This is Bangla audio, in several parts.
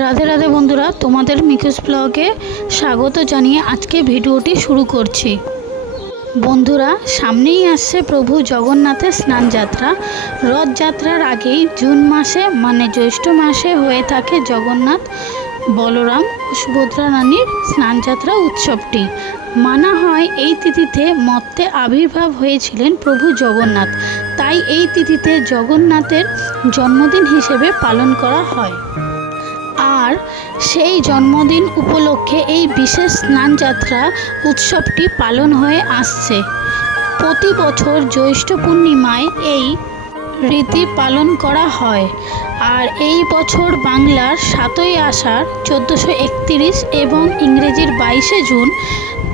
রাধে রাধে বন্ধুরা, তোমাদের মিকুস ব্লগে স্বাগত জানিয়ে আজকে ভিডিওটি শুরু করছি। বন্ধুরা, সামনেই আসছে প্রভু জগন্নাথের স্নানযাত্রা। রথযাত্রার আগেই জুন মাসে মানে জ্যৈষ্ঠ মাসে হয়ে থাকে জগন্নাথ বলরাম সুভদ্রা রানীর স্নানযাত্রা উৎসবটি। মানা হয় এই তিথিতে মর্তে আবির্ভাব হয়েছিলেন প্রভু জগন্নাথ। তাই এই তিথিতে জগন্নাথের জন্মদিন হিসেবে পালন করা হয়। আর সেই জন্মদিন উপলক্ষে এই বিশেষ স্নানযাত্রা উৎসবটি পালন হয়ে আসছে। প্রতি বছর জ্যৈষ্ঠ পূর্ণিমায় এই রীতি পালন করা হয় আর এই বছর বাংলার সাতই আষাঢ়, চোদ্দোশো একতিরিশ এবং ইংরেজির বাইশে জুন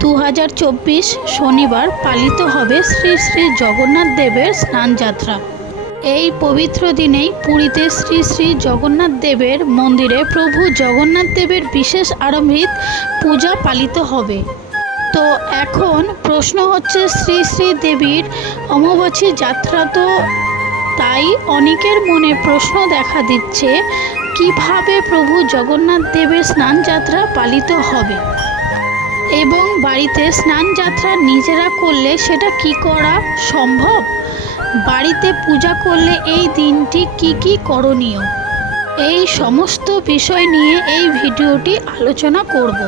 দু হাজার চব্বিশ শনিবার পালিত হবে শ্রী শ্রী জগন্নাথ দেবের স্নানযাত্রা। এই পবিত্র দিনেই পুরীতে শ্রী শ্রী জগন্নাথ দেবের মন্দিরে প্রভু জগন্নাথ দেবের বিশেষ আরম্ভিত পূজা পালিত হবে। তো এখন প্রশ্ন হচ্ছে শ্রী শ্রী দেবীর অমাবাসী যাত্রা তো তাই অনেকের মনে প্রশ্ন দেখা দিচ্ছে, কীভাবে প্রভু জগন্নাথ দেবের স্নানযাত্রা পালিত হবে? এবং বাড়িতে স্নানযাত্রা নিজেরা করলে সেটা কি করা সম্ভব? বাড়িতে পূজা করলে এই দিনটি কি কি করণীয়? এই সমস্ত বিষয় নিয়ে এই ভিডিওটি আলোচনা করব।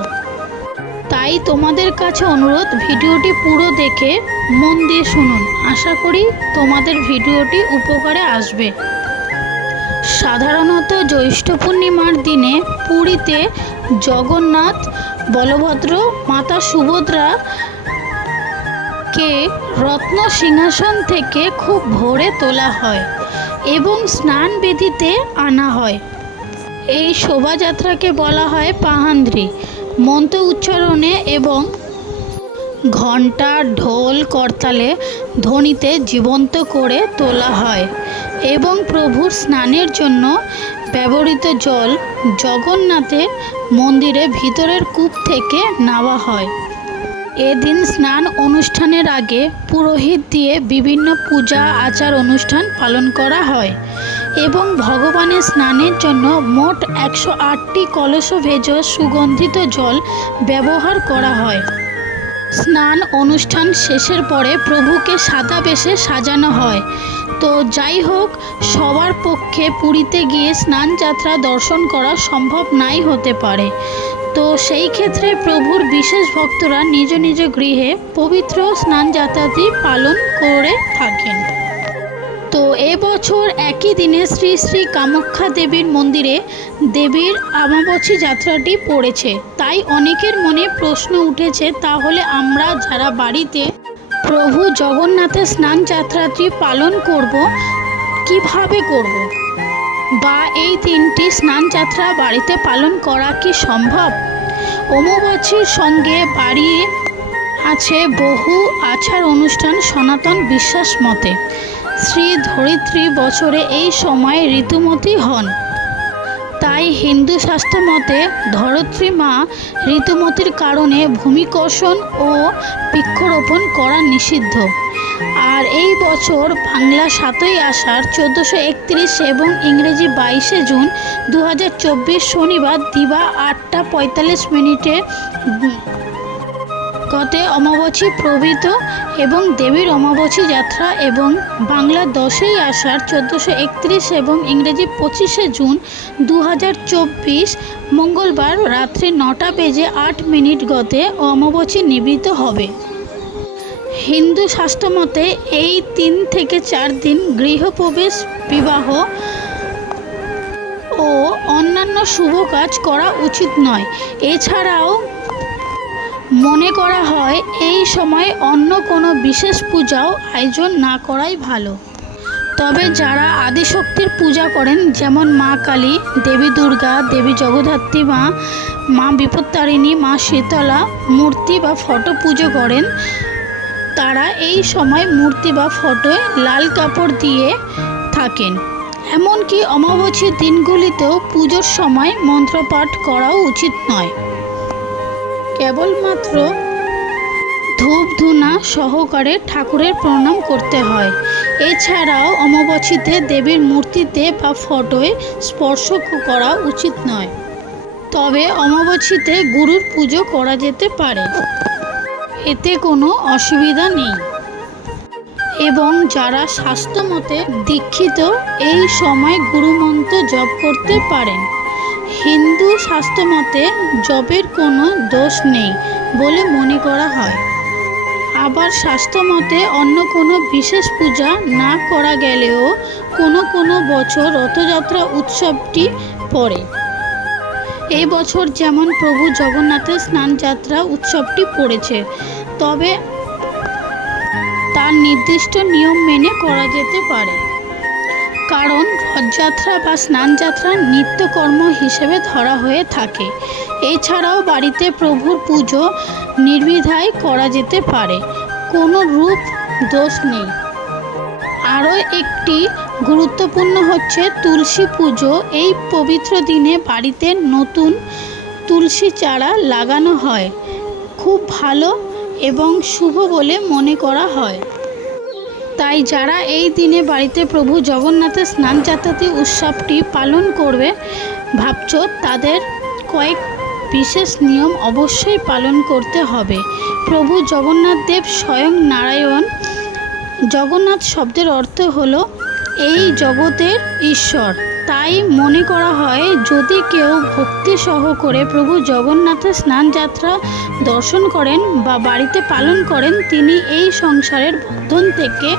তাই তোমাদের কাছে অনুরোধ, ভিডিওটি পুরো দেখে মন দিয়ে শুনুন। আশা করি তোমাদের ভিডিওটি উপকারে আসবে। সাধারণত জ্যৈষ্ঠ পূর্ণিমার দিনে পুরীতে জগন্নাথ বলভদ্র মাতা সুভদ্রা কে রত্ন সিংহাসন থেকে খুব ভোরে তোলা হয় এবং স্নান বেদিতে আনা হয়। এই শোভাযাত্রাকে বলা হয় পাহান্দ্রি। মন্ত্র উচ্চারণে এবং ঘণ্টা, ঢোল, করতালে ধ্বনিতে জীবন্ত করে তোলা হয় এবং প্রভুর স্নানের জন্য ব্যবহৃত জল জগন্নাথের মন্দিরে ভিতরের কূপ থেকে নেওয়া হয়। এদিন স্নান অনুষ্ঠানের আগে পুরোহিত দিয়ে বিভিন্ন পূজা, আচার অনুষ্ঠান পালন করা হয় এবং ভগবানের স্নানের জন্য মোট একশো আটটি কলস ভেজ সুগন্ধিত জল ব্যবহার করা হয়। স্নান অনুষ্ঠান শেষের পরে প্রভুকে সাদা বেশে সাজানো হয়। তো যাই হোক, সবার পক্ষে পুরীতে গিয়ে স্নান যাত্রা দর্শন করা সম্ভব নাই হতে পারে। তো সেই ক্ষেত্রে প্রভুর বিশেষ ভক্তরা নিজ নিজ গৃহে পবিত্র স্নান যাত্রাটি পালন করে থাকেন। তো এবছর একই দিনে শ্রী শ্রী কামাখ্যা দেবীর মন্দিরে দেবীর আমাবছী যাত্রাটি পড়েছে। তাই অনেকের মনে প্রশ্ন উঠেছে, তাহলে আমরা যারা বাড়িতে প্রভু জগন্নাথের স্নান যাত্রাটি পালন করব, কীভাবে করব? বা এই তিনটি স্নান যাত্রা বাড়িতে পালন করা কি সম্ভব? অমাবস্যীর সঙ্গে বাড়ি আছে বহু আচার অনুষ্ঠান সনাতন বিশ্বাস মতে। শ্রী ধরিত্রী বছরে এই সময় ঋতুমতী হন। তাই হিন্দু শাস্ত্র মতে ধরত্রী মা ঋতুমতির কারণে ভূমিকর্ষণ ও বৃক্ষরোপণ করা নিষিদ্ধ। আর এই বছর বাংলা সাতই আষাঢ় চোদ্দোশো একত্রিশ এবং ইংরেজি বাইশে জুন দু হাজার চব্বিশ শনিবার দিবা আটটা পঁয়তাল্লিশ মিনিটে গতে অমাবস্যী প্রভৃত এবং দেবীর অমাবস্যী যাত্রা এবং বাংলা দশই আষাঢ় চোদ্দোশো একত্রিশ এবং ইংরেজি পঁচিশে জুন দু হাজার চব্বিশ মঙ্গলবার রাত্রি নটা বেজে আট মিনিট গতে অমাবস্যী নিবৃত হবে। হিন্দু শাস্ত্রমতে এই তিন থেকে চার দিন গৃহপ্রবেশ, বিবাহ ও অন্যান্য শুভ কাজ করা উচিত নয়। এছাড়াও মনে করা হয় এই সময় অন্য কোনো বিশেষ পূজাও আয়োজন না করাই ভালো। তবে যারা আদিশক্তির পূজা করেন, যেমন মা কালী, দেবী দুর্গা, দেবী জগদ্ধাত্রী, মা মা বিপত্তারিণী, মা শীতলা, মূর্তি বা ফটো পুজো করেন, তারা এই সময় মূর্তি বা ফটোয় লাল কাপড় দিয়ে থাকেন। এমনকি অমাবস্যীর দিনগুলিতেও পুজোর সময় মন্ত্রপাঠ করাও উচিত নয়। কেবলমাত্র ধূপ ধুনা সহকারে ঠাকুরের প্রণাম করতে হয়। এছাড়াও অমাবস্যীতে দেবীর মূর্তিতে বা ফটোয় স্পর্শ করা উচিত নয়। তবে অমাবস্যীতে গুরুর পুজো করা যেতে পারে। এতে কোনো অসুবিধা নেই। এবং যারা স্বাস্থ্যমতে দীক্ষিত, এই সময় গুরুমন্ত্র জপ করতে পারেন। হিন্দু শাস্ত্রমতে জপের কোনো দোষ নেই বলে মনে করা হয়। আবার স্বাস্থ্যমতে অন্য কোনো বিশেষ পূজা না করা গেলেও কোনো কোনো বছর রথযাত্রা উৎসবটি পড়ে। এই বছর যেমন প্রভু জগন্নাথের স্নানযাত্রা উৎসবটি পড়েছে, তবে তার নির্দিষ্ট নিয়ম মেনে করা যেতে পারে। কারণ রথযাত্রা বা স্নানযাত্রা নিত্যকর্ম হিসেবে ধরা হয়ে থাকে। এছাড়াও বাড়িতে প্রভুর পুজো নির্বিধায় করা যেতে পারে। কোনো রূপ দোষ নেই। আরও একটি গুরুত্বপূর্ণ হচ্ছে তুলসী পুজো। এই পবিত্র দিনে বাড়িতে নতুন তুলসী চারা লাগানো হয়। খুব ভালো এবং শুভ বলে মনে করা হয়। তাই যারা এই দিনে বাড়িতে প্রভু জগন্নাথের স্নান যাতাতি উৎসবটি পালন করবে ভাবছ তাদের কয়েক বিশেষ নিয়ম অবশ্যই পালন করতে হবে। প্রভু জগন্নাথ দেব স্বয়ং নারায়ণ। জগন্নাথ শব্দের অর্থ হলো, এই জগতের ঈশ্বর। তাই মনে করা হয়, যদি কেউ ভক্তি সহ করে প্রভু জগন্নাথের স্নান যাত্রা দর্শন করেন বা বাড়িতে পালন করেন, তিনি এই সংসারের বন্ধন থেকে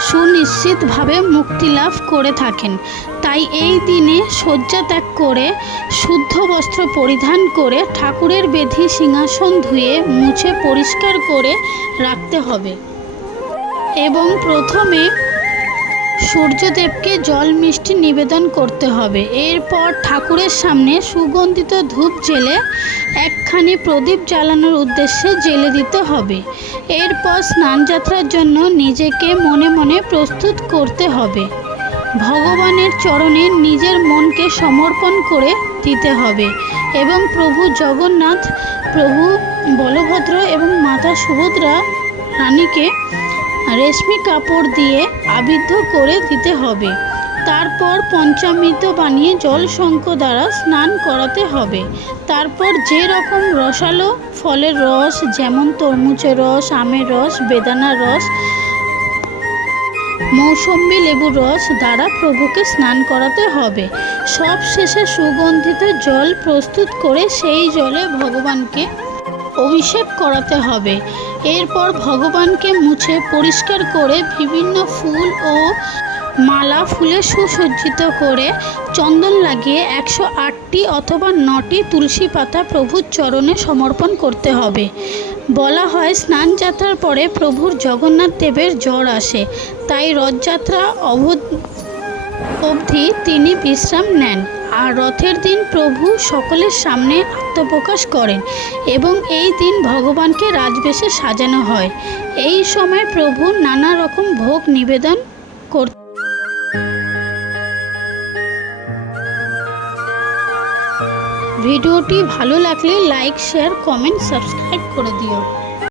সুনিশ্চিতভাবে মুক্তি লাভ করে থাকেন। তাই এই দিনে শয্যা ত্যাগ করে, শুদ্ধ বস্ত্র পরিধান করে ঠাকুরের বেধি সিংহাসন ধুয়ে মুছে পরিষ্কার করে রাখতে হবে। এবং প্রথমে সূর্যদেবকে জল মিষ্টি নিবেদন করতে হবে। এরপর ঠাকুরের সামনে সুগন্ধিত ধূপ জেলে একখানি প্রদীপ জ্বালানোর উদ্দেশ্যে জেলে দিতে হবে। এরপর স্নানযাত্রার জন্য নিজেকে মনে মনে প্রস্তুত করতে হবে। ভগবানের চরণে নিজের মনকে সমর্পণ করে দিতে হবে এবং প্রভু জগন্নাথ, প্রভু বলভদ্র এবং মাতা সুভদ্রা রানীকে রেশমি কাপড় দিয়ে আবিদ্ধ করে দিতে হবে। তারপর পঞ্চামৃত বানিয়ে জল শঙ্খ দ্বারা স্নান করাতে হবে। তারপর যে রকম রসালো ফলের রস, যেমন তরমুজের রস, আমের রস, বেদানার রস, মৌসম্বি লেবুর রস দ্বারা প্রভুকে স্নান করাতে হবে। সব শেষে সুগন্ধিত জল প্রস্তুত করে সেই জলে ভগবানকে অভিষেক করাতে হবে। এরপর ভগবানকে মুছে পরিষ্কার করে বিভিন্ন ফুল ও মালা ফুলে সুসজ্জিত করে চন্দন লাগিয়ে একশো আটটি অথবা নটি তুলসী পাতা প্রভুর চরণে সমর্পণ করতে হবে। বলা হয়, স্নান যাত্রার পরে প্রভুর জগন্নাথ দেবের জ্বর আসে। তাই রথযাত্রা অবধ তিনি বিশ্রাম নেন। আর রথের দিন প্রভু সকলের সামনে আত্মপ্রকাশ করেন এবং এই দিন ভগবানকে রাজবেশে সাজানো হয়। এই সময় প্রভু নানা রকম ভোগ নিবেদন কর ভিডিওটি ভালো লাগলে লাইক, শেয়ার, কমেন্ট, সাবস্ক্রাইব করে দিও।